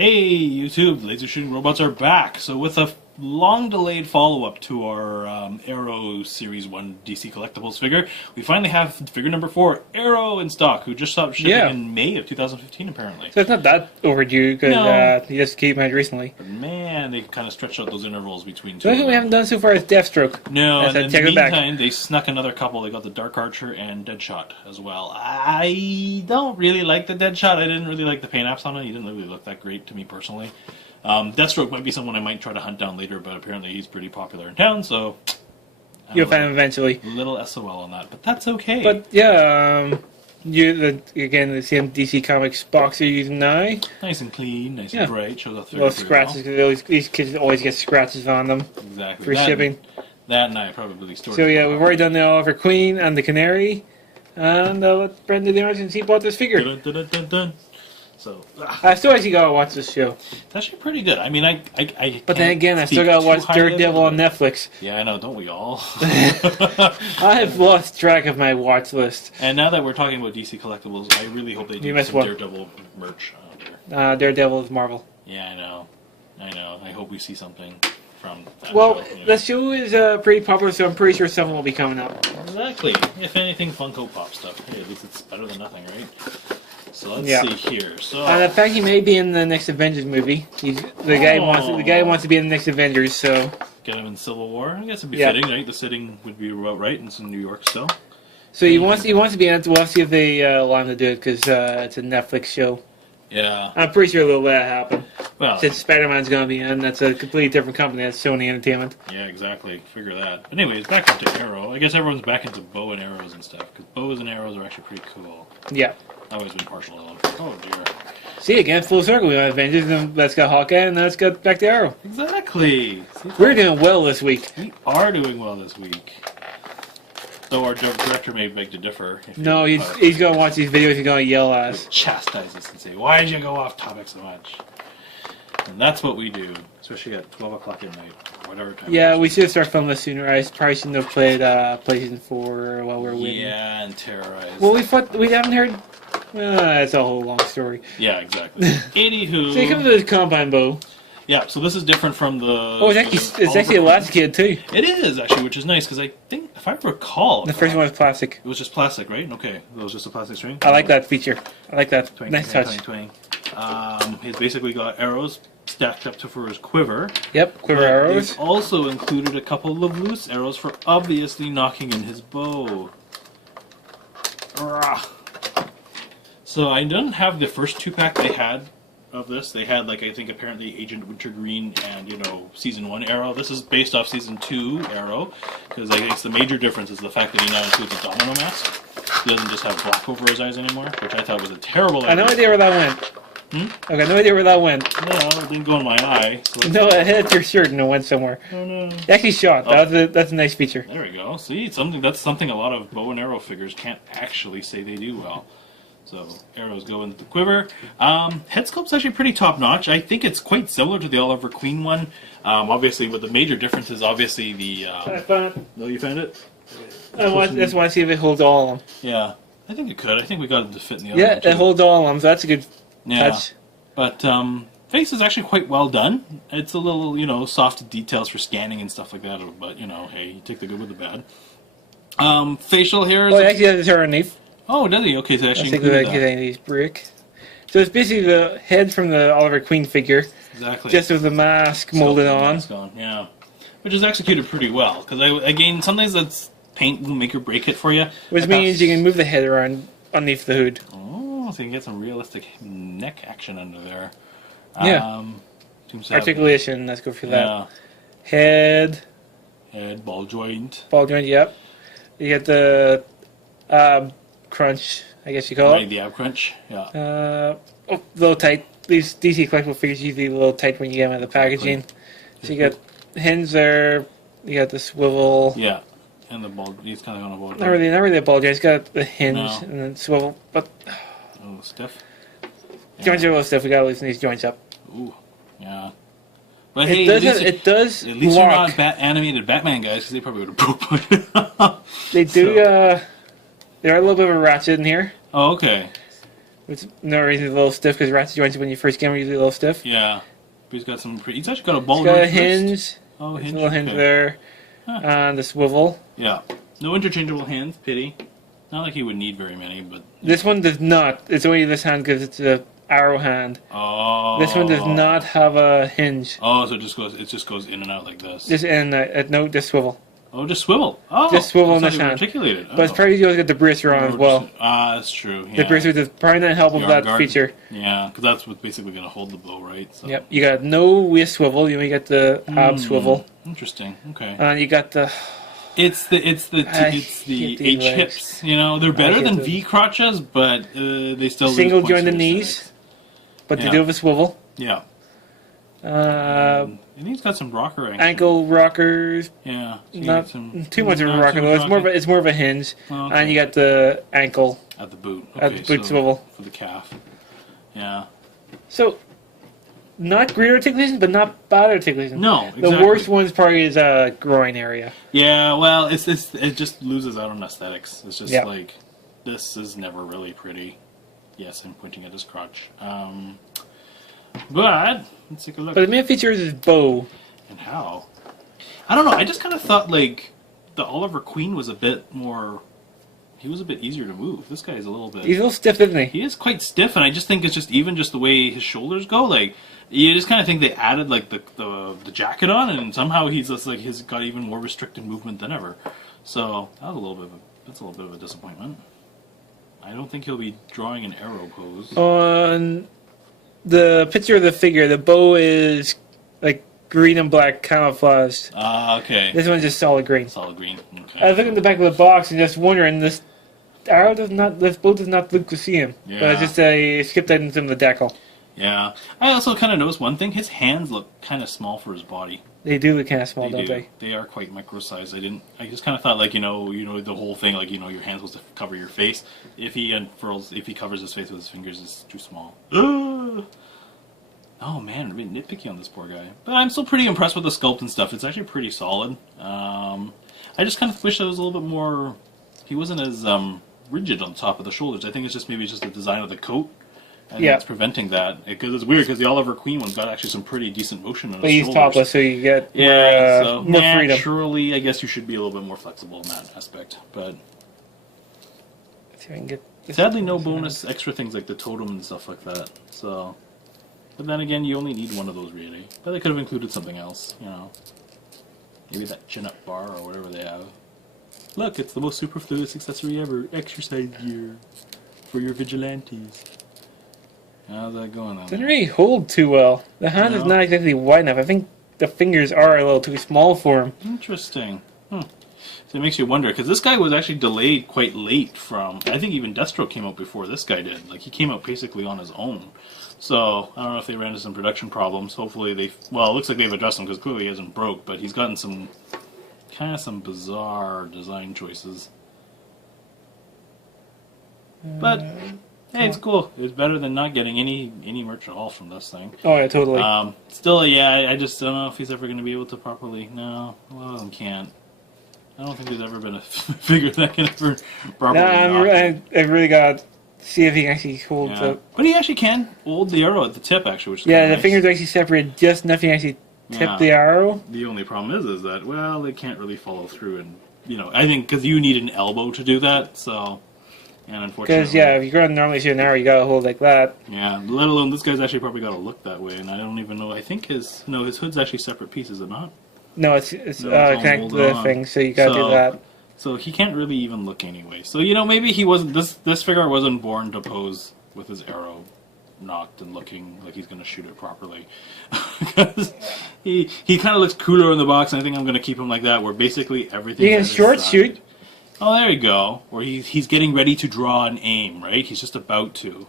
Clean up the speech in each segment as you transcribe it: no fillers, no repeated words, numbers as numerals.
Hey YouTube, laser shooting robots are back. So with a long-delayed follow-up to our Arrow Series 1 DC Collectibles figure, we finally have figure number 4, Arrow, in stock, who just stopped shipping in May of 2015 apparently. So it's not that overdue, because he just came out recently. But man, they kind of stretched out those intervals between two. The only thing we haven't done so far is Deathstroke. No, and in the meantime, they snuck another couple. They got the Dark Archer and Deadshot as well. I don't really like the Deadshot. I didn't really like the paint apps on it. He didn't really look that great to me personally. Deathstroke might be someone I might try to hunt down later, but apparently he's pretty popular in town, so... You'll find him eventually. A little SOL on that, but that's okay. But yeah, again, the same DC Comics box you're using now. Nice and clean, nice and bright, shows up well, scratches, because these kids always get scratches on them. Exactly. For shipping. That and I probably stored. So yeah, we've already done the Oliver Queen and the Canary, and let's Brenda the Artist he bought this figure. Dun, dun, dun, dun, dun. So I still actually gotta watch this show. It's actually pretty good. I mean, I but then again, I still gotta watch Daredevil on Netflix. Yeah, I know, don't we all? I have lost track of my watch list. And now that we're talking about DC Collectibles, I really hope they do some Daredevil merch out there. Daredevil is Marvel. Yeah, I know. I hope we see something from that show. Anyway. The show is pretty popular, so I'm pretty sure something will be coming up. Exactly. If anything, Funko Pop stuff. Hey, at least it's better than nothing, right? So let's see here. So in fact, he may be in the next Avengers movie. The guy wants to be in the next Avengers, so get him in Civil War. I guess it'd be fitting, right? The setting would be about right, and it's in New York still. So he wants to be in it. We'll see if they allow him to do it because it's a Netflix show. Yeah, I'm pretty sure they'll let it happen. Well, since Spider-Man's going to be in, that's a completely different company. That's Sony Entertainment. Yeah, exactly. Figure that. But anyways, back up to Arrow. I guess everyone's back into bow and arrows and stuff because bows and arrows are actually pretty cool. Yeah. I've always been partial to them. Oh dear. See, again, full circle. We have Avengers, and let's go Hawkeye, and now let's go back to Arrow. Exactly. We're doing well this week. We are doing well this week. Though our director may beg to differ. No, he's going to watch these videos. He's going to yell at us. Chastise us and say, why did you go off topic so much? And that's what we do, especially at 12 o'clock at night, or whatever time. Yeah, we should start filming this sooner. I probably shouldn't have played PlayStation 4 while we were waiting. Yeah, and terrorize. Well, we haven't heard... that's a whole long story. Yeah, exactly. Anywho... So he comes with his combine bow. Yeah, so this is different from the... Oh, it's actually a last kid, too. It is, actually, which is nice, because I think, if I recall... The first one was plastic. It was just plastic, right? Okay, it was just a plastic string? I like that feature. I like that. Twang, nice twang, touch. twang, twang. He's basically got arrows stacked up for his quiver. Yep, quiver arrows. He's also included a couple of loose arrows for obviously knocking in his bow. So I didn't have the first 2-pack they had of this. They had, like, I think apparently Agent Wintergreen and, Season 1 Arrow. This is based off Season 2 Arrow, because I guess the major difference is the fact that he now includes a domino mask. He doesn't just have black over his eyes anymore, which I thought was a terrible idea. I have no idea where that went. I got no idea where that went. Well, it didn't go in my eye. So no, it hit your shirt and it went somewhere. Oh no! It actually shot. That's a nice feature. There we go. See, that's something a lot of bow and arrow figures can't actually say they do well. So arrows go into the quiver. Head sculpt's actually pretty top notch. I think it's quite similar to the Oliver Queen one. Obviously, with the major difference is obviously the. I found it. No, you found it. I just want to see if it holds all of them. Yeah, I think it could. I think we got it to fit in the other. Yeah, one too. It holds all of them. So that's a good touch. But face is actually quite well done. It's a little, soft details for scanning and stuff like that. But hey, you take the good with the bad. Facial hair. Oh, actually, has hair underneath. Oh, does he? Okay, so actually I think we get any of these brick. So it's basically the head from the Oliver Queen figure. Exactly. Just with the mask molded on. Mask on. Yeah. Which is executed pretty well. Because, again, sometimes that's paint will make or break it for you. Which means you can move the head around underneath the hood. Oh, so you can get some realistic neck action under there. Yeah. Articulation, let's go for that. Head. Head, ball joint. Ball joint, yep. You get the crunch, I guess you call it. The ab crunch, yeah. A little tight. These DC collectible figures usually a little tight when you get them out of the packaging. So you got hinge there, you got the swivel. Yeah, and the ball, he's kind of on a ball joint. Not really a ball joint, it's got the hinge and then swivel, but... A little stiff. Yeah. Joints are a little stiff, we gotta loosen these joints up. Ooh, yeah. But it hey, it does at least lock. you're not animated Batman guys, because they probably would have broke one. They do, there are a little bit of a ratchet in here. Oh, okay. It's no reason he's a little stiff because ratchet joints when you first get him are usually a little stiff. Yeah. But he's got some pretty... He's actually got a ball. He's got a wrist. hinge. Oh, There's hinge. a little hinge okay. there. Huh. And the swivel. Yeah. No interchangeable hands. Pity. Not like he would need very many, but... This one does not. It's only this hand because it's a arrow hand. Oh. This one does not have a hinge. Oh, so it just goes in and out like this. Just in no, just swivel. Oh, just swivel. Oh, Just swivel in it's this not even hand. articulated. Oh. But it's probably you got the bracer on as well. That's true. Yeah. The bracer does probably not help with The that arm guard. feature. Yeah, because that's what's basically going to hold the blow, right? So. Yep. You got no waist swivel. You only get the ab swivel, Interesting. Okay. and you got the. It's the I H hate these legs. hips. You know, they're better hate than those. V crotches, but they still lose Single points joint to the their knees, aesthetics. but Yeah. they do have a swivel. Yeah. Uh, I think he's got some rocker action. ankle rockers, Yeah. So you not get some, too much of a not rocker too though. much It's more of a hinge, Oh, okay. and you got the ankle at the boot. at the boot so swivel. for the calf. Yeah. So, not great articulation, but not bad articulation. No, exactly. The worst one's probably his groin area. Yeah, well, it just loses out on aesthetics. It's just Yeah. like, this is never really pretty. Yes, I'm pointing at his crotch. But let's take a look. But the main feature is his bow. And how? I don't know. I just kind of thought like the Oliver Queen was a bit more. He was a bit easier to move. This guy's a little bit. He's a little stiff, isn't he? He is quite stiff, and I just think it's just even just the way his shoulders go. Like you just kind of think they added like the jacket on, and somehow he's just like he's got even more restricted movement than ever. So that's a little bit of a disappointment. I don't think he'll be drawing an arrow pose. On the picture of the figure, the bow is like green and black camouflaged. Okay. This one's just solid green. Solid green. Okay. I was looking at the back of the box and just wondering, this bow does not look to see him. Yeah. But it's just a skipped items in the decal. Yeah. I also kind of noticed one thing. His hands look kind of small for his body. They do look kind of small, don't do. they? They are quite micro-sized. I just kind of thought, like, you know, the whole thing, like, you know, your hand's supposed to cover your face. If he covers his face with his fingers, it's too small. Oh man, I'm being nitpicky on this poor guy. But I'm still pretty impressed with the sculpt and stuff. It's actually pretty solid. I just kind of wish it was a little bit more. He wasn't as rigid on top of the shoulders. I think it's just maybe just the design of the coat. And Yeah. it's preventing that. Because it's weird, because the Oliver Queen one's got actually some pretty decent motion on But his he's shoulders. topless, so you get Yeah, so more freedom. naturally, I guess you should be a little bit more flexible in that aspect. But Let's see if I can get this sadly, no bonus extra things like the totem and stuff like that. So, but then again, you only need one of those really. But they could have included something else, you know. Maybe that chin-up bar or whatever they have. Look, it's the most superfluous accessory ever. Exercise gear for your vigilantes. How's that going on? Doesn't really hold too well. The hand is No. not exactly wide enough. I think the fingers are a little too small for him. Interesting. So it makes you wonder, because this guy was actually delayed quite late from... I think even Deathstroke came out before this guy did. Like, he came out basically on his own. So, I don't know if they ran into some production problems. Hopefully they... Well, it looks like they've addressed them, because clearly he hasn't broke, but he's gotten some... kind of some bizarre design choices. But... hey, it's cool. It's better than not getting any merch at all from this thing. Oh yeah, totally. Still, yeah, I just don't know if he's ever going to be able to properly... No, a lot of them can't. I don't think there's ever been a figure that can ever properly knock. I really got to see if he can actually hold Yeah. up. But he actually can hold the arrow at the tip, actually, which is Yeah, kinda the nice. fingers are actually separated just enough you can actually tip Yeah. the arrow. The only problem is that, well, they can't really follow through, and, you know, I think, because you need an elbow to do that, so... And unfortunately... Because, yeah, if you're going to normally shoot an arrow, you got to hold like that. Yeah, let alone this guy's actually probably got to look that way, and I don't even know. I think his hood's actually separate piece, is it not? No, it's No, it's all connected to molded the on. thing, so you got to do that. So he can't really even look anyway. So, you know, maybe he wasn't... This figure wasn't born to pose with his arrow knocked and looking like he's going to shoot it properly. Because he kind of looks cooler in the box, and I think I'm going to keep him like that, where basically everything... You can short shoot. Oh, there you go. Where he's getting ready to draw an aim, right? He's just about to.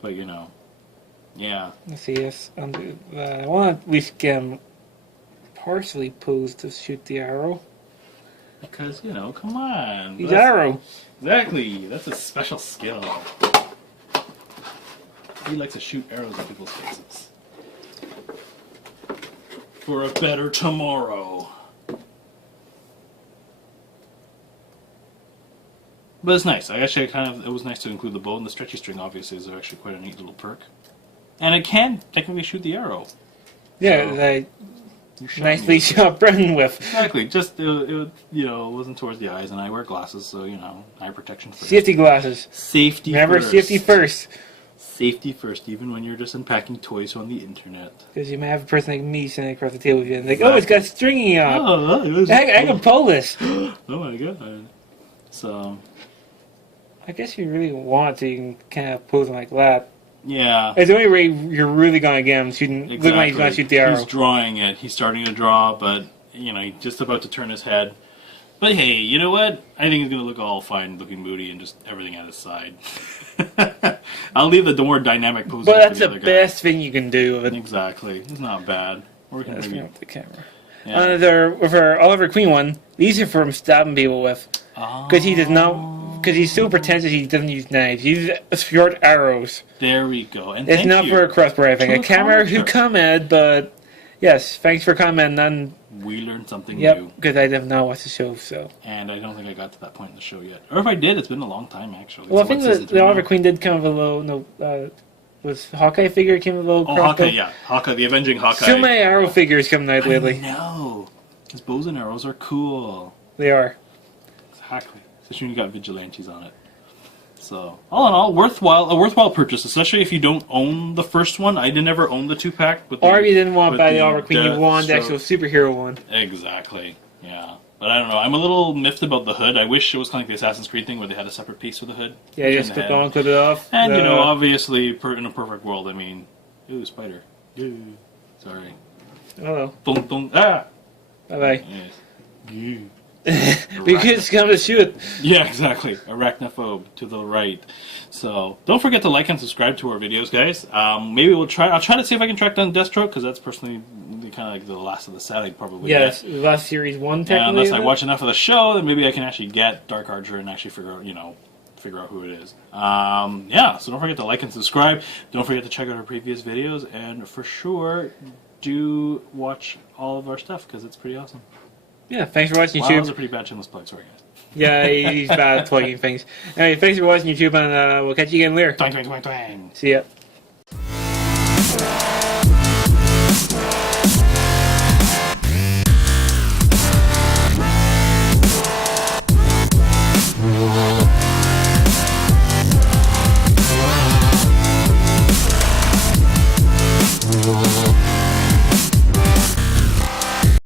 But, you know, yeah. Let's see, yes, undo that. I want to at least get him partially posed to shoot the arrow. Because, you know, come on. He's arrow. Exactly. That's a special skill. He likes to shoot arrows at people's faces. For a better tomorrow. But it's nice. It was nice to include the bow, and the stretchy string obviously is actually quite a neat little perk. And it can technically shoot the arrow. Yeah, So, they nicely shot Brennan with. Exactly. Just it wasn't towards the eyes, and I wear glasses, so eye protection first. Safety glasses. Safety Remember, first. safety first. Safety first, even when you're just unpacking toys on the internet. Because you may have a person like me sitting across the table with you and like, oh, it's got stringy on. Oh, it was I can pull this. Oh my god. So, I guess if you really want to, you can kind of pose them like that. yeah. It's the only way you're really going to get him shooting. Exactly. Looking like he's going to shoot the arrow. He's drawing it. He's starting to draw, but, he's just about to turn his head. But hey, you know what? I think he's going to look all fine, looking moody, and just everything at his side. I'll leave the more dynamic poses But that's for the the other best thing you can do with it. Exactly. It's not bad. Or Let's bring up the camera. Yeah. With our Oliver Queen one, easier for him stabbing people with. Because he does not... Because he's so pretentious he doesn't use knives. He uses short arrows. There we go. And It's not for a crossbow rifle. A True camera who commenter. commented, but... Yes, thanks for commenting on... We learned something Yep, new. because I have not watched the show, so... And I don't think I got to that point in the show yet. Or if I did, it's been a long time, actually. Well, I So think what's season the 3 Oliver now? Queen did come with a little... No, was Hawkeye figure came with a little Oh, crossbow? Hawkeye, yeah. Hawkeye, the Avenging Hawkeye. So many arrow figures coming out I lately. know. His bows and arrows are cool. They are. Exactly. Especially when you got vigilantes on it. So, all in all, a worthwhile purchase, especially if you don't own the first one. I didn't ever own the 2-pack. Or if you didn't want to with buy the Oliver Queen, you wanted the actual Deathstroke. superhero one. Exactly. Yeah. But I don't know. I'm a little miffed about the hood. I wish it was kind of like the Assassin's Creed thing where they had a separate piece for the hood. Yeah, you Turn just the clip head. it on, clip it off. And, obviously, in a perfect world, ooh, spider. Ooh, sorry. Hello. Dun, dun, ah! Bye-bye. Yes. Ooh. Because it's going to shoot. Yeah, exactly. Arachnophobe to the right. So don't forget to like and subscribe to our videos, guys. Maybe I'll try to see if I can track down Deathstroke because that's personally kind of like the last of the set I'd probably Yes, get. last series 1 Yeah, technically. unless I isn't it? watch enough of the show, then maybe I can actually get Dark Archer and actually figure out who it is. Yeah, so don't forget to like and subscribe. Don't forget to check out our previous videos, and for sure, do watch all of our stuff because it's pretty awesome. Yeah, thanks for watching Wow, that YouTube. was a pretty bad shameless plug. Sorry, guys. Yeah, he's bad at plugging things. Anyway, thanks for watching YouTube, and we'll catch you again later. Twang, twang, twang, twang. See ya.